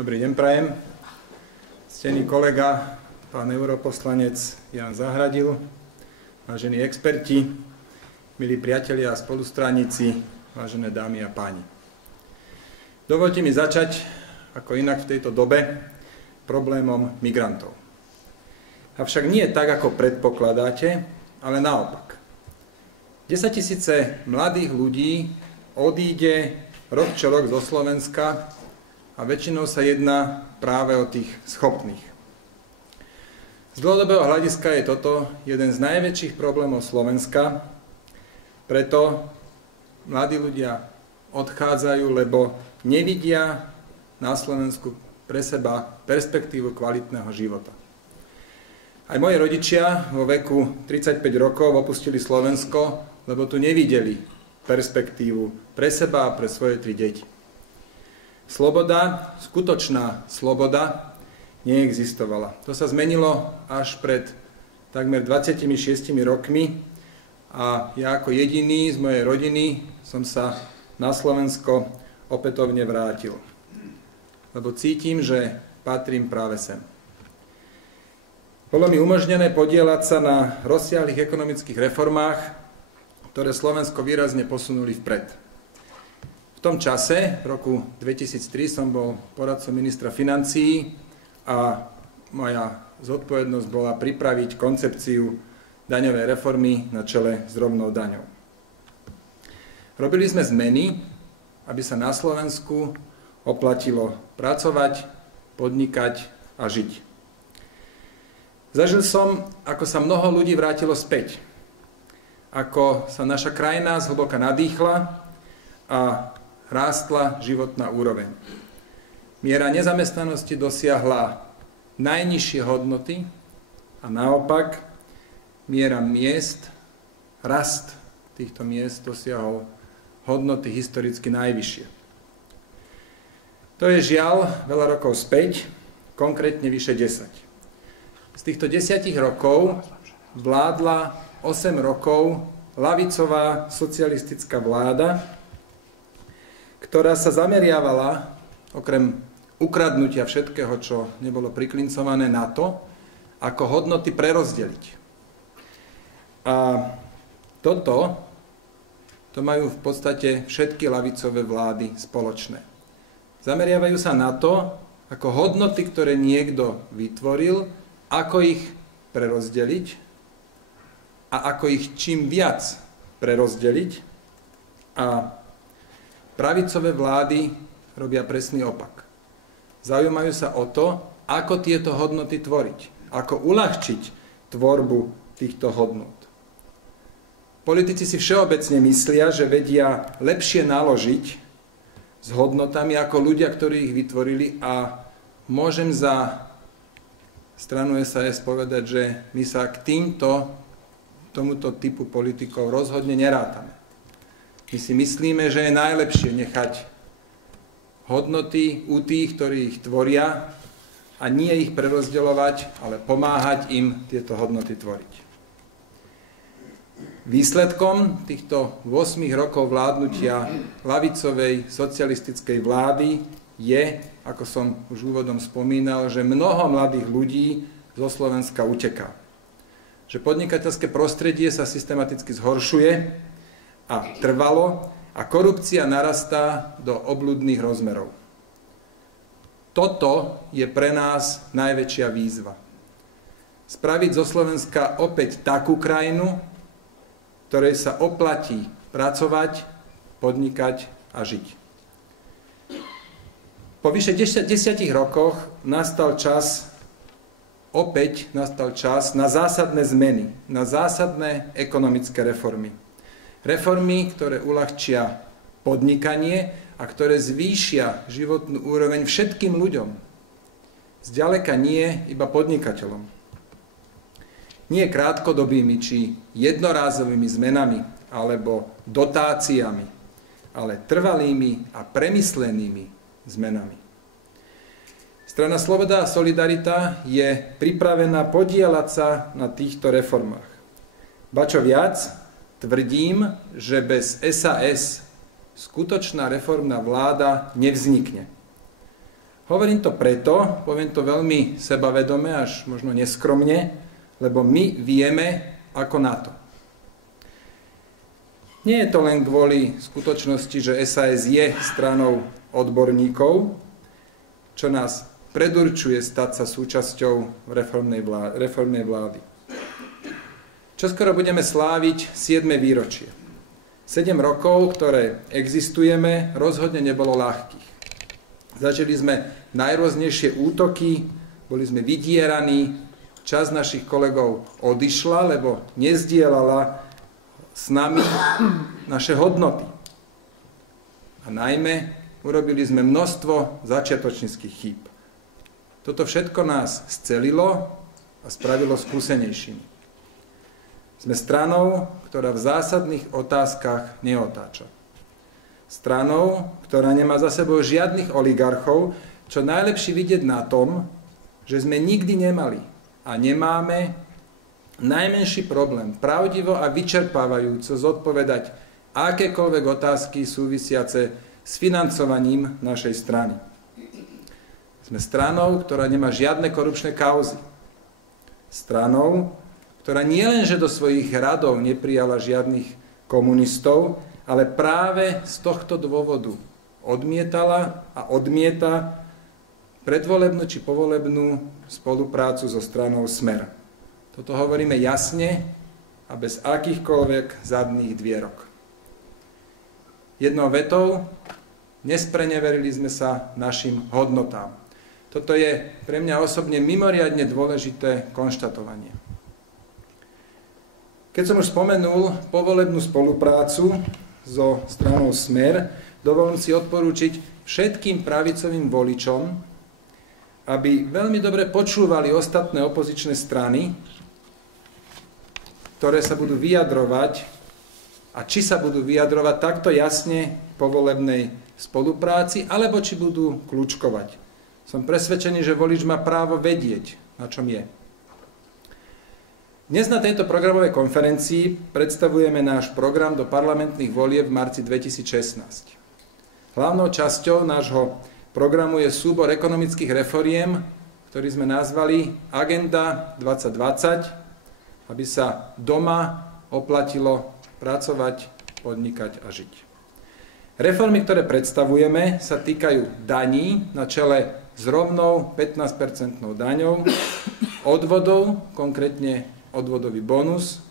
Dobrý deň prajem. Ctený kolega, pán europoslanec Jan Zahradil, vážení experti, milí priatelia a spolustraníci, vážené dámy a páni. Dovoľte mi začať, ako inak v tejto dobe, problémom migrantov. Avšak nie tak, ako predpokladáte, ale naopak. 10 000 mladých ľudí odíde rok čo rok zo Slovenska a väčšinou sa jedná práve o tých schopných. Z dlhodobého hľadiska je toto jeden z najväčších problémov Slovenska, preto mladí ľudia odchádzajú, lebo nevidia na Slovensku pre seba perspektívu kvalitného života. Aj moji rodičia vo veku 35 rokov opustili Slovensko, lebo tu nevideli perspektívu pre seba a pre svoje 3 deti. Sloboda, skutočná sloboda, neexistovala. To sa zmenilo až pred takmer 26 rokmi a ja ako jediný z mojej rodiny som sa na Slovensko opätovne vrátil. Lebo cítim, že patrím práve sem. Bolo mi umožnené podieľať sa na rozsiahlych ekonomických reformách, ktoré Slovensko výrazne posunuli vpred. V tom čase, v roku 2003, som bol poradcom ministra financií a moja zodpovednosť bola pripraviť koncepciu daňovej reformy na čele s rovnou daňou. Robili sme zmeny, aby sa na Slovensku oplatilo pracovať, podnikať a žiť. Zažil som, ako sa mnoho ľudí vrátilo späť, ako sa naša krajina zhlboka nadýchla a rástla životná úroveň. Miera nezamestnanosti dosiahla najnižšie hodnoty a naopak miera miest, rast týchto miest dosiahol hodnoty historicky najvyššie. To je žiaľ veľa rokov späť, konkrétne vyše 10. Z týchto 10 rokov vládla 8 rokov ľavicová socialistická vláda, ktorá sa zameriavala, okrem ukradnutia všetkého, čo nebolo priklincované, na to, ako hodnoty prerozdeliť. A to majú v podstate všetky ľavicové vlády spoločné. Zameriavajú sa na to, ako hodnoty, ktoré niekto vytvoril, ako ich prerozdeliť a ako ich čím viac prerozdeliť. A pravicové vlády robia presný opak. Zaujímajú sa o to, ako tieto hodnoty tvoriť, ako uľahčiť tvorbu týchto hodnot. Politici si všeobecne myslia, že vedia lepšie naložiť s hodnotami ako ľudia, ktorí ich vytvorili, a môžem za stranu SAS povedať, že my sa k tomuto typu politikov rozhodne nerátame. My si myslíme, že je najlepšie nechať hodnoty u tých, ktorí ich tvoria, a nie ich prerozdeľovať, ale pomáhať im tieto hodnoty tvoriť. Výsledkom týchto 8 rokov vládnutia ľavicovej socialistickej vlády je, ako som už úvodom spomínal, že mnoho mladých ľudí zo Slovenska uteká. Že podnikateľské prostredie sa systematicky zhoršuje a trvalo a korupcia narastá do obľudných rozmerov. Toto je pre nás najväčšia výzva. Spraviť zo Slovenska opäť takú krajinu, ktorej sa oplatí pracovať, podnikať a žiť. Po vyše 10 rokoch nastal čas na zásadné zmeny, na zásadné ekonomické reformy. Reformy, ktoré uľahčia podnikanie a ktoré zvýšia životnú úroveň všetkým ľuďom. Zďaleka nie iba podnikateľom. Nie krátkodobými či jednorázovými zmenami alebo dotáciami, ale trvalými a premyslenými zmenami. Strana Sloboda a Solidarita je pripravená podieľať sa na týchto reformách. Ba čo viac, tvrdím, že bez SAS skutočná reformná vláda nevznikne. Hovorím to preto, poviem to veľmi sebavedome, až možno neskromne, lebo my vieme ako na to. Nie je to len kvôli skutočnosti, že SAS je stranou odborníkov, čo nás predurčuje stať sa súčasťou reformnej vlády. Čoskoro budeme sláviť 7. výročie. 7 rokov, ktoré existujeme, rozhodne nebolo ľahkých. Zažili sme najrôznejšie útoky, boli sme vydieraní, časť našich kolegov odišla, lebo nezdieľala s nami naše hodnoty. A najmä urobili sme množstvo začiatočníckych chýb. Toto všetko nás scelilo a spravilo skúsenejšími. Sme stranou, ktorá v zásadných otázkach neotáča. Stranou, ktorá nemá za sebou žiadnych oligarchov, čo najlepšie vidieť na tom, že sme nikdy nemali a nemáme najmenší problém pravdivo a vyčerpávajúco zodpovedať akékoľvek otázky súvisiace s financovaním našej strany. Sme stranou, ktorá nemá žiadne korupčné kauzy. Stranou, ktorá nielenže do svojich radov neprijala žiadnych komunistov, ale práve z tohto dôvodu odmietala a odmieta predvolebnú či povolebnú spoluprácu so stranou Smer. Toto hovoríme jasne a bez akýchkoľvek zadných dvierok. Jednou vetou, nespreneverili sme sa našim hodnotám. Toto je pre mňa osobne mimoriadne dôležité konštatovanie. Keď som už spomenul povolebnú spoluprácu so stranou Smer, dovolím si odporúčiť všetkým pravicovým voličom, aby veľmi dobre počúvali ostatné opozičné strany, ktoré sa budú vyjadrovať a či sa budú vyjadrovať takto jasne po volebnej spolupráci, alebo či budú kľúčkovať. Som presvedčený, že volič má právo vedieť, na čom je. Dnes na tejto programovej konferencii predstavujeme náš program do parlamentných volieb v marci 2016. Hlavnou časťou nášho programu je súbor ekonomických reforiem, ktorý sme nazvali Agenda 2020, aby sa doma oplatilo pracovať, podnikať a žiť. Reformy, ktoré predstavujeme, sa týkajú daní na čele s rovnou 15% daňou, odvodov, konkrétne odvodový bonus,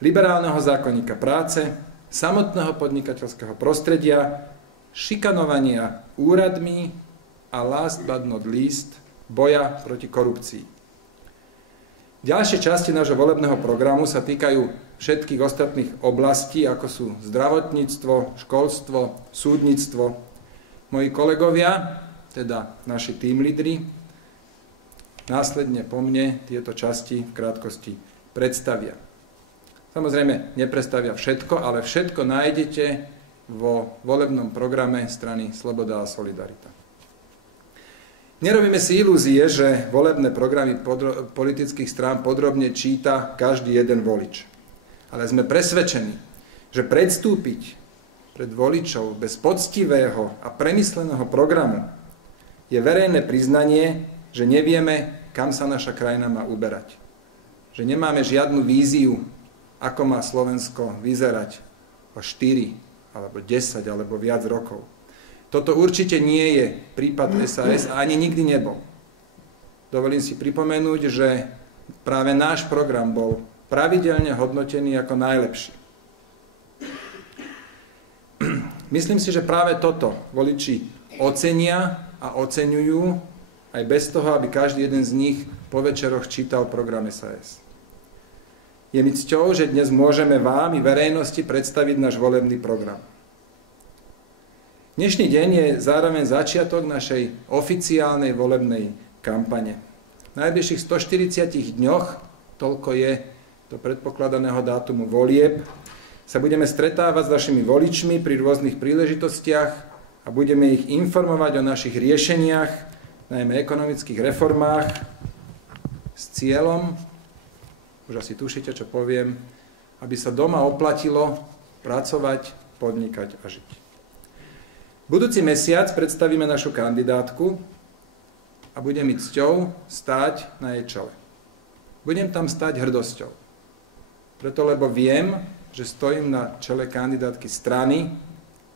liberálneho zákonníka práce, samotného podnikateľského prostredia, šikanovania úradmi a last but not least boja proti korupcii. Ďalšie časti nášho volebného programu sa týkajú všetkých ostatných oblastí, ako sú zdravotníctvo, školstvo, súdnictvo. Moji kolegovia, teda naši team lídri, následne po mne tieto časti v krátkosti predstavia. Samozrejme, nepredstavia všetko, ale všetko nájdete vo volebnom programe strany Sloboda a Solidarita. Nerobíme si ilúzie, že volebné programy politických strán podrobne číta každý jeden volič. Ale sme presvedčení, že predstúpiť pred voličov bez poctivého a premysleného programu je verejné priznanie, že nevieme, kam sa naša krajina má uberať. Že nemáme žiadnu víziu, ako má Slovensko vyzerať o 4, alebo 10, alebo viac rokov. Toto určite nie je prípad SAS a ani nikdy nebol. Dovolím si pripomenúť, že práve náš program bol pravidelne hodnotený ako najlepší. Myslím si, že práve toto voliči ocenia a oceňujú aj bez toho, aby každý jeden z nich po večeroch čítal program SAS. Je mi cťou, že dnes môžeme vám i verejnosti predstaviť náš volebný program. Dnešný deň je zároveň začiatok našej oficiálnej volebnej kampane. V najbližších 140 dňoch, toľko je do predpokladaného dátumu volieb, sa budeme stretávať s našimi voličmi pri rôznych príležitostiach a budeme ich informovať o našich riešeniach, najmä ekonomických reformách, s cieľom, už asi tušíte, čo poviem, aby sa doma oplatilo pracovať, podnikať a žiť. Budúci mesiac predstavíme našu kandidátku a budem mi cťou stáť na jej čele. Budem tam stáť hrdosťou. Preto, lebo viem, že stojím na čele kandidátky strany,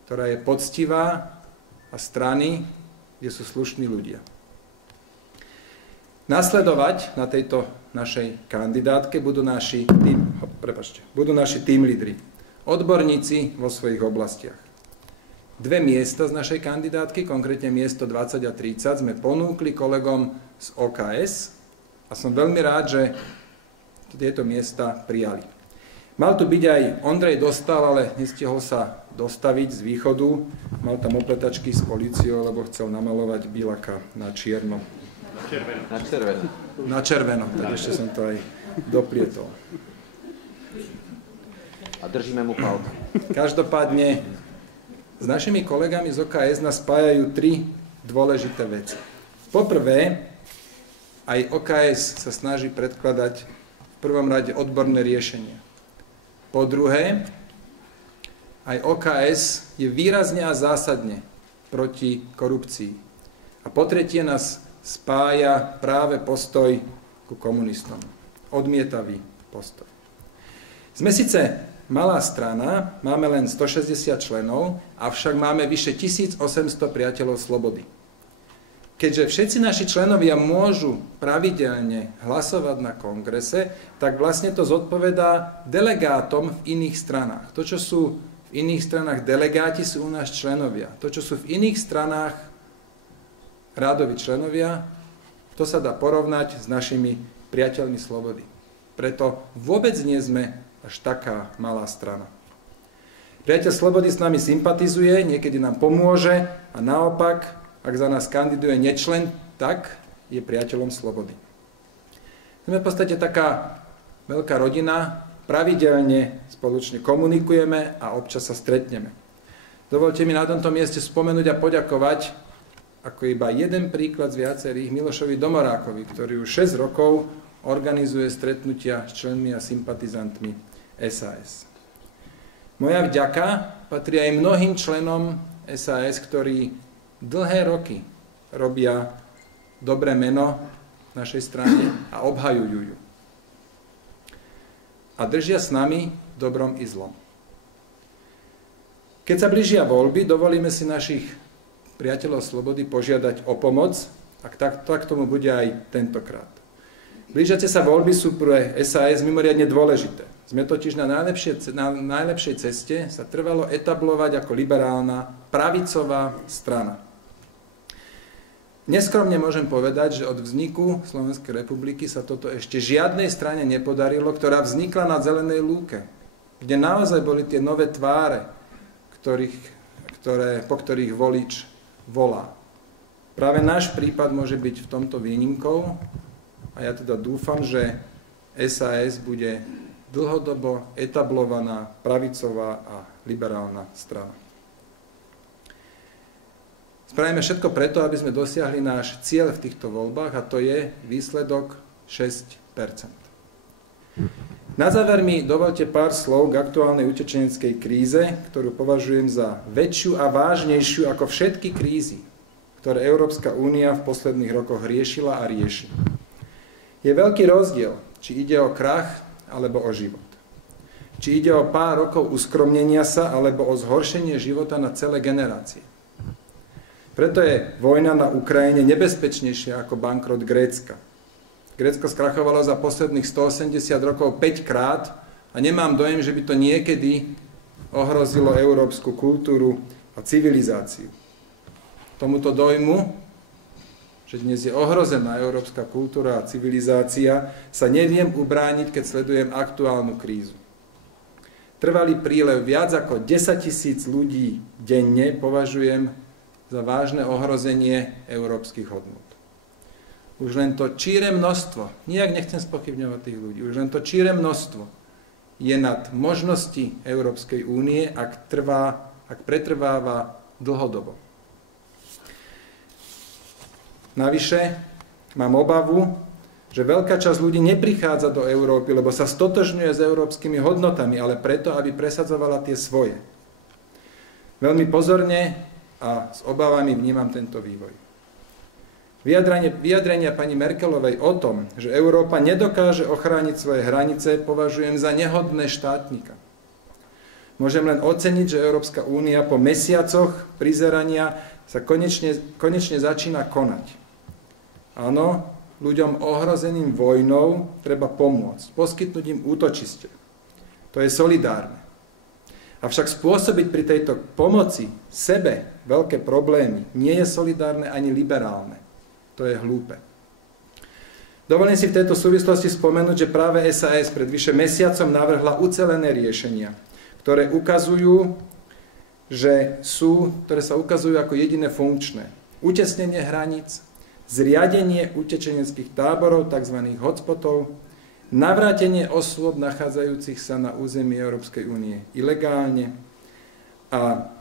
ktorá je poctivá a strany, kde sú slušní ľudia. Nasledovať na tejto našej kandidátke budú naši tým lídri, odborníci vo svojich oblastiach. 2 miesta z našej kandidátky, konkrétne miesto 20 a 30, sme ponúkli kolegom z OKS a som veľmi rád, že tieto miesta prijali. Mal tu byť aj Ondrej Dostal, ale nestihol sa dostaviť z východu. Mal tam opletačky s políciou, lebo chcel namalovať Bilaka na čierno. Na červeno, tak ešte som to aj doplietol. A držíme mu palku. Každopádne, s našimi kolegami z OKS nás spájajú 3 dôležité veci. Poprvé, aj OKS sa snaží predkladať v prvom rade odborné riešenia. Po druhé, aj OKS je výrazne a zásadne proti korupcii. A po tretie nás spája práve postoj ku komunistom. Odmietavý postoj. Sme síce malá strana, máme len 160 členov, avšak máme vyše 1800 priateľov slobody. Keďže všetci naši členovia môžu pravidelne hlasovať na kongrese, tak vlastne to zodpovedá delegátom v iných stranách. To, čo sú v iných stranách delegáti, sú u nás členovia. To, čo sú v iných stranách rádoví členovia, to sa dá porovnať s našimi priateľmi slobody. Preto vôbec nie sme až taká malá strana. Priateľ slobody s nami sympatizuje, niekedy nám pomôže a naopak, ak za nás kandiduje nečlen, tak je priateľom slobody. Sme v podstate taká veľká rodina, pravidelne spoločne komunikujeme a občas sa stretneme. Dovolte mi na tomto mieste spomenúť a poďakovať ako iba jeden príklad z viacerých Milošovi Domorákovi, ktorý už 6 rokov organizuje stretnutia s členmi a sympatizantmi SAS. Moja vďaka patrí aj mnohým členom SAS, ktorí dlhé roky robia dobré meno našej strane a obhajujú ju. A držia s nami v dobrom i zlom. Keď sa blížia voľby, dovolíme si našich priateľov slobody požiadať o pomoc, a tak tomu bude aj tentokrát. Blížiace sa voľby sú pre SAS mimoriadne dôležité. Sme totiž na najlepšej ceste sa trvalo etablovať ako liberálna, pravicová strana. Neskromne môžem povedať, že od vzniku Slovenskej republiky sa toto ešte žiadnej strane nepodarilo, ktorá vznikla na zelenej lúke, kde naozaj boli tie nové tváre, po ktorých volič volá. Práve náš prípad môže byť v tomto výnimkou a ja teda dúfam, že SAS bude dlhodobo etablovaná pravicová a liberálna strana. Spravíme všetko preto, aby sme dosiahli náš cieľ v týchto voľbách a to je výsledok 6%. Na záver mi dovolte pár slov k aktuálnej utečeneckej kríze, ktorú považujem za väčšiu a vážnejšiu ako všetky krízy, ktoré Európska únia v posledných rokoch riešila a rieši. Je veľký rozdiel, či ide o krach alebo o život. Či ide o pár rokov uskromnenia sa alebo o zhoršenie života na celé generácie. Preto je vojna na Ukrajine nebezpečnejšia ako bankrot Grécka. Grécko skrachovalo za posledných 180 rokov 5 krát a nemám dojem, že by to niekedy ohrozilo európsku kultúru a civilizáciu. Tomuto dojmu, že dnes je ohrozená európska kultúra a civilizácia, sa neviem ubrániť, keď sledujem aktuálnu krízu. Trvalý prílev viac ako 10 000 ľudí denne považujem za vážne ohrozenie európskych hodnôt. Už len to číre množstvo, nijak nechcem spochybňovať tých ľudí, už len to číre množstvo je nad možnosti Európskej únie, ak pretrváva dlhodobo. Navyše mám obavu, že veľká časť ľudí neprichádza do Európy, lebo sa stotožňuje s európskymi hodnotami, ale preto, aby presadzovala tie svoje. Veľmi pozorne a s obavami vnímam tento vývoj. Vyjadrenia pani Merkelovej o tom, že Európa nedokáže ochrániť svoje hranice, považujem za nehodné štátnika. Môžem len oceniť, že Európska únia po mesiacoch prizerania sa konečne začína konať. Áno, ľuďom ohrozeným vojnou treba pomôcť, poskytnúť im útočište. To je solidárne. Avšak spôsobiť pri tejto pomoci sebe veľké problémy nie je solidárne ani liberálne. To je hlúpe. Dovolím si v tejto súvislosti spomenúť, že práve SAS pred vyše mesiacom navrhla ucelené riešenia, ktoré sa ukazujú ako jediné funkčné. Utesnenie hraníc, zriadenie utečeneckých táborov, tzv. Hotspotov, navrátenie osôb nachádzajúcich sa na území Európskej únie ilegálne a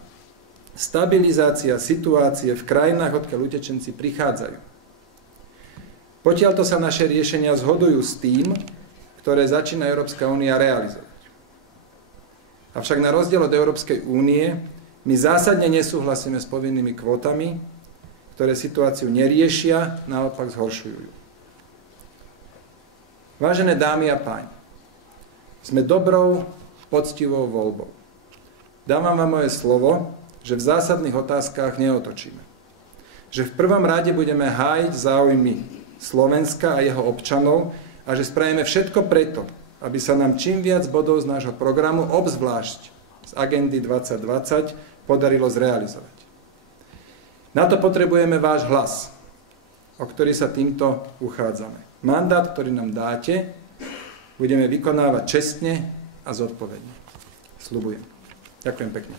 stabilizácia situácie v krajinách, odkiaľ utečenci prichádzajú. Potiaľto sa naše riešenia zhodujú s tým, ktoré začína Európska únia realizovať. Avšak na rozdiel od Európskej únie, my zásadne nesúhlasíme s povinnými kvótami, ktoré situáciu neriešia, naopak zhoršujú ju. Vážené dámy a páni, sme dobrou, poctivou voľbou. Dávam vám moje slovo, že v zásadných otázkach neotočíme. Že v prvom rade budeme hájiť záujmy Slovenska a jeho občanov a že spravíme všetko preto, aby sa nám čím viac bodov z nášho programu, obzvlášť z agendy 2020, podarilo zrealizovať. Na to potrebujeme váš hlas, o ktorý sa týmto uchádzame. Mandát, ktorý nám dáte, budeme vykonávať čestne a zodpovedne. Sľubujem. Ďakujem pekne.